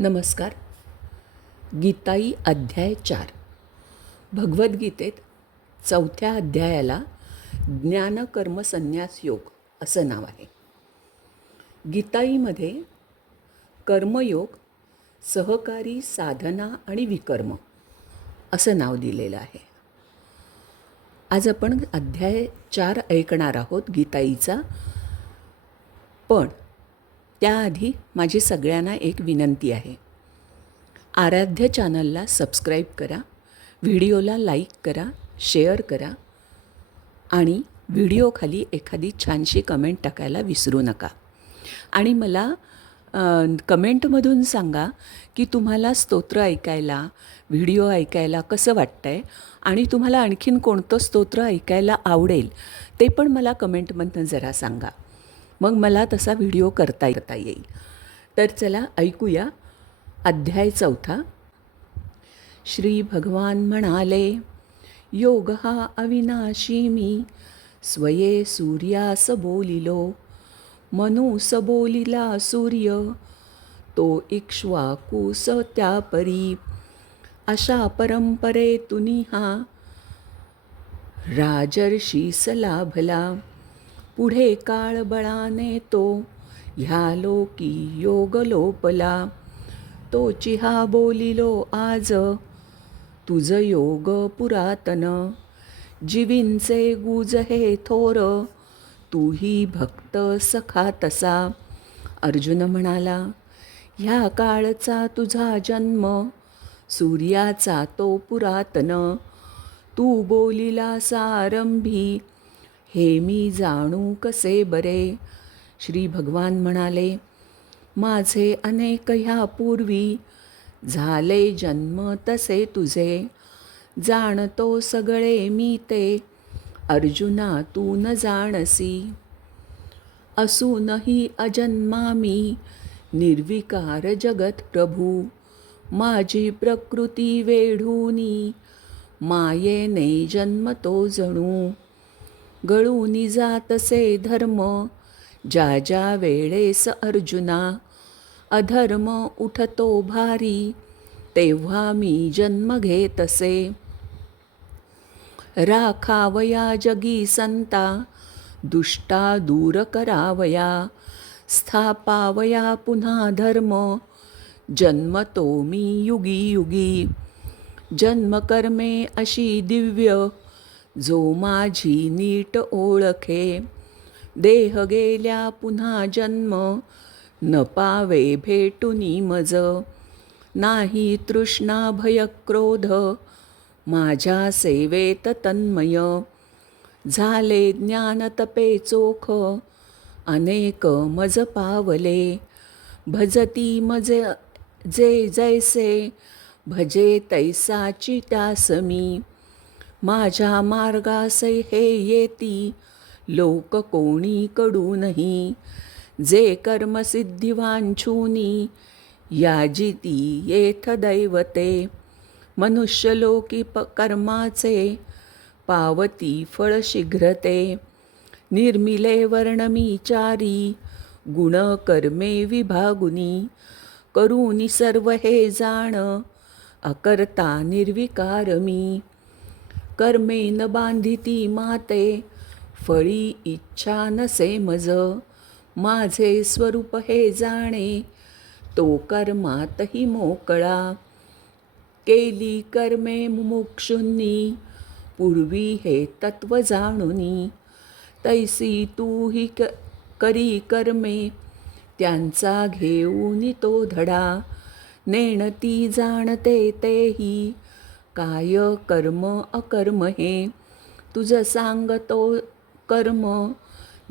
नमस्कार. गीताई अध्याय चार. भगवद्गीतेत चौथ्या अध्यायाला ज्ञानकर्म संन्यास योग असं नाव आहे. गीताईमध्ये कर्मयोग सहकारी साधना आणि विकर्म असं नाव दिलेलं आहे. आज आपण अध्याय चार ऐकणार आहोत गीताईचा. पण त्याआधी माझी सगळ्यांना एक विनंती आहे. आराध्य चॅनलला सबस्क्राईब करा व्हिडिओला लाईक करा शेअर करा आणि व्हिडिओखाली एखादी छानशी कमेंट टाकायला विसरू नका. आणि मला कमेंटमधून सांगा की तुम्हाला स्तोत्र ऐकायला व्हिडिओ ऐकायला कसं वाटतं आहे आणि तुम्हाला आणखीन कोणतं स्तोत्र ऐकायला आवडेल ते पण मला कमेंटमधनं जरा सांगा. मग मला तसा व्हिडिओ करता करता येईल. तर चला ऐकूया अध्याय चौथा. श्री भगवान म्हणाले योग हा अविनाशी मी. स्वये सूर्यास बोलिलो. मनु बोलिला सूर्य. तो इक्ष्वाकुस त्या परी अशा परंपरे तुनी हा राजर्षीस लाभला. पुढे काळ बळाने तो ह्या लोकी योग लोपला. तो चिहा बोलिलो आज. तुझ योग पुरातन. जीवींचे गुज हे थोर. तूही भक्त सखा तसा. अर्जुन म्हणाला ह्या काळचा तुझा जन्म सूर्याचा तो पुरातन. तू बोलिला सारंभी हे मी जाणू कसे बरे? श्री भगवान म्हणाले माझे अनेक ह्या पूर्वी झाले जन्म तसे तुझे. जाणतो सगळे मी ते. अर्जुना तू न जाणसी. असूनही अजन्मा मी निर्विकार जगत प्रभू. माझी प्रकृती वेढूनी मायेने जन्मतो जणू. गळूनी जातसे धर्म ज्या ज्या वेळेस अर्जुना अधर्म उठतो भारी तेव्हा मी जन्म घेतसे. राखावया जगी संता दुष्टा दूर करावया स्थापावया पुन्हा धर्म जन्मतो मी युगी युगी. जन्मकर्मे अशी दिव्य जो माझी नीट ओळखे. देह गेल्या पुन्हा जन्म न पावे भेटुनी मज. नाही तृष्णा भय क्रोध माझ्या सेवेत तन्मय. झाले ज्ञान तपे चोख अनेक मज पावले. भजती मजे जे जैसे भजे तैसाची त्यासमी माझ्या मार्गासे हे येती. लोक कोणी कडूनही जे कर्मसिद्धी वांछूनी याजिती येथ दैवते. मनुष्यलोकी प कर्माचे पावती फळ शीघ्रते. निर्मिले वर्णमीचारी गुण कर्मे विभागुनी. करूनी सर्व हे जाण अकर्ता निर्विकार मी. कर्मे न बांधिती माते. फळी इच्छा नसे मज माझे स्वरूप हे जाणे. तो कर्मातही मोकळा. केली कर्मे मुमुक्षुंनी पूर्वी हे तत्व जाणुनी. तैसी तूही क करी कर्मे त्यांचा घेऊन तो धडा. नेणती जाणते तेही काय कर्म अकर्म हे? तुझं सांगतो कर्म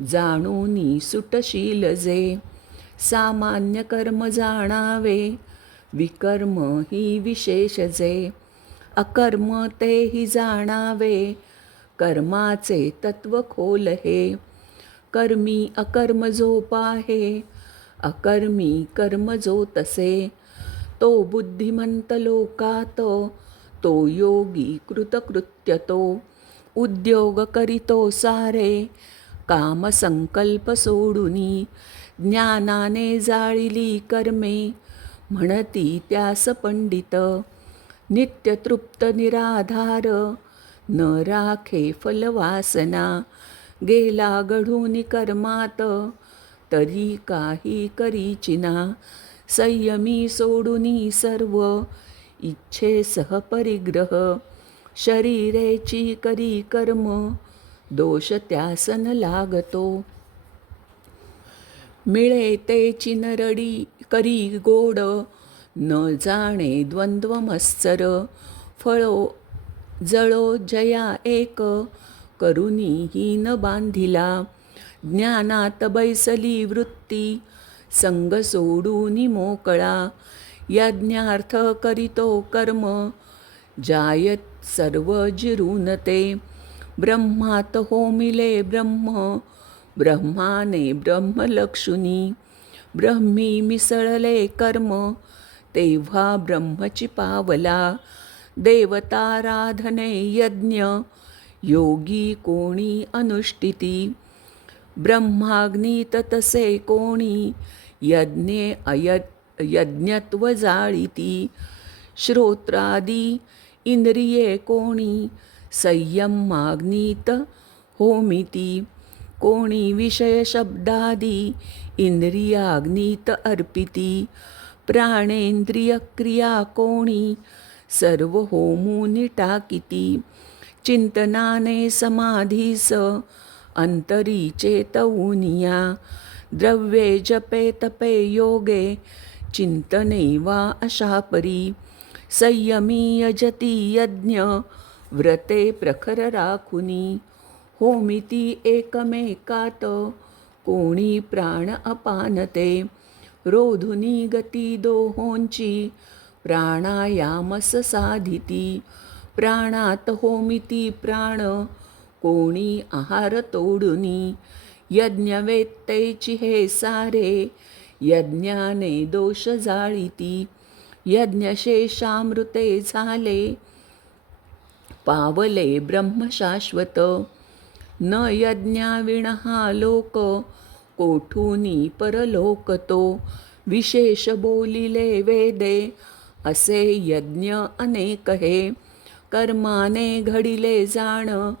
जाणूनी सुटशील जे. सामान्य कर्म जाणावे विकर्म ही विशेष जे. अकर्म तेही जाणावे कर्माचे तत्व खोल हे. कर्मी अकर्म जो पाहे अकर्मी कर्म जो तसे तो बुद्धिमंत लोकात तो योगी कृतकृत्य तो उद्योग करीतो सारे कामसंकल्प सोडुनी ज्ञानाने जाळिली कर्मे म्हणती त्यास पंडित नित्यतृप्त निराधार न राखे फलवासना गेला घडून कर्मात तरी काही करीचिना संयमी सोडूनी सर्व इच्छेसह परिग्रह शरीरेची करी कर्म दोष त्यासन लागतो. मिळे ते चिनरडी करी गोड न जाणे द्वंद्व मत्सर फळो जळो जया एक करुणी ही न बांधिला. ज्ञानात बैसली वृत्ती संग सोडून मोकळा यज्ञार्थ करीतो कर्म जायत सर्व जिरून ते. ब्रह्मात होमिले ब्रह्म ब्रह्माने ब्रह्मलक्षुनी ब्रह्मी मिसळले कर्म तेव्हा ब्रह्मची पावला. देवताराधने यज्ञ योगी कोणी अनुष्ठिती. ब्रह्माग्नी तसे कोणी यज्ञे अयत् यज्ञत्व जाळीती श्रोत्रादी इंद्रिये कोणी संयम माग्नीत होमिती कोणी विषय शब्दादी इंद्रियाग्नीत अर्पिती प्राणेंद्रिय क्रिया कोणी सर्व होमूनी टाकिती चिंतनाने समाधीस अंतरी चेतवुनिया द्रव्ये जपे तपे योगे चिंतने वा अशापरी संयमी यजती यज्ञ व्रते प्रखर राखुनी होमिती एकमेकात कोणी प्राण अपानते। रोधुनी गती दोहोंची प्राणायामस साधिती। प्राणात होमिती प्राण कोणी आहार तोडुनी। यज्ञवेत्तेची हे सारे यज्ञाने दोष जाळीती यज्ञशेषामृते झाले. पावले ब्रह्मशाश्वत न यज्ञाविण हा लोक कोठूनी परलोकतो. विशेष बोलिले वेदे असे यज्ञ अनेक हे. कर्माने घडिले जाण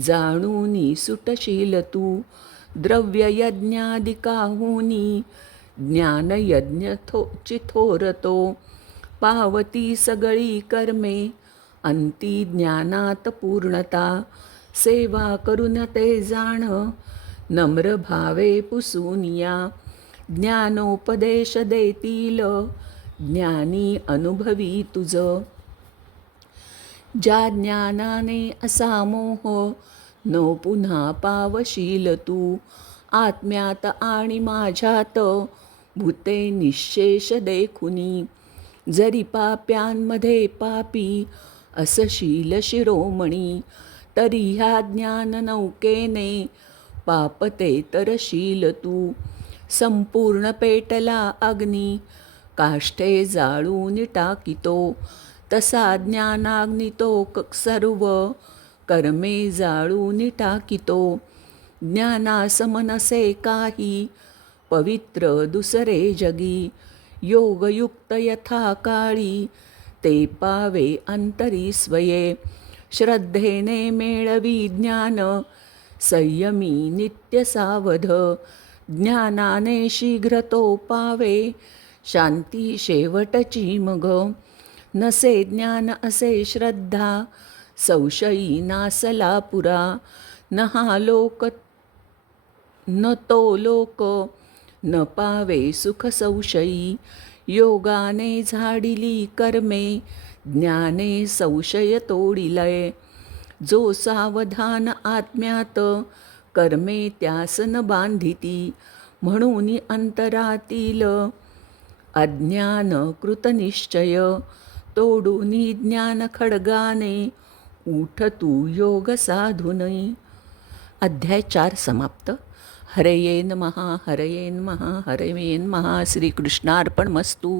जाणूनी सुटशील तू. द्रव्ययज्ञादिकाहूनी ज्ञानयज्ञ थो चिथोरतो पावती सगळी कर्मे अंती ज्ञानात पूर्णता सेवा करून ते जाण नम्र भावे पुसूनिया ज्ञानोपदेश देतील ज्ञानी अनुभवी तुझ. ज्या ज्ञानाने असा मोह न पुन्हा पावशील तू आत्म्यात आणि माझ्यात भूते निशेष देखुनी जरी पाप्यांमध्ये पापी असशील शिरोमणी तरी ह्या ज्ञान नौकेने पापते तरशील तू. संपूर्ण पेटला अग्नी काष्ठे जाळून टाकितो तसा ज्ञानाग्नितो क सर्व कर्मे जाळून टाकितो. ज्ञानासमनसे काही पवित्र दुसरे जगी योगयुक्त यथा काळी ते पावे अंतरी स्वये. श्रद्धेने मेळवी ज्ञान संयमी नित्य सावध. ज्ञानाने शीघ्र तो पावे शांती शेवटची मग. नसे ज्ञान असे श्रद्धा संशयी नासला पुरा. नहा लोक न तो लोक. न पावे सुख संशयी योगाने झाडिली कर्मे ज्ञाने संशय तोडिलय. जो सावधान आत्म्यात कर्मे त्यासन बांधिती म्हणून अंतरातील अज्ञान कृतनिश्चय तोडूनी ज्ञान खडगाने उठ तू योग साधुनई अध्याय चार समाप्त. हरयेन महा हरयेन महा हरयेन महा श्रीकृष्णार्पण मस्तू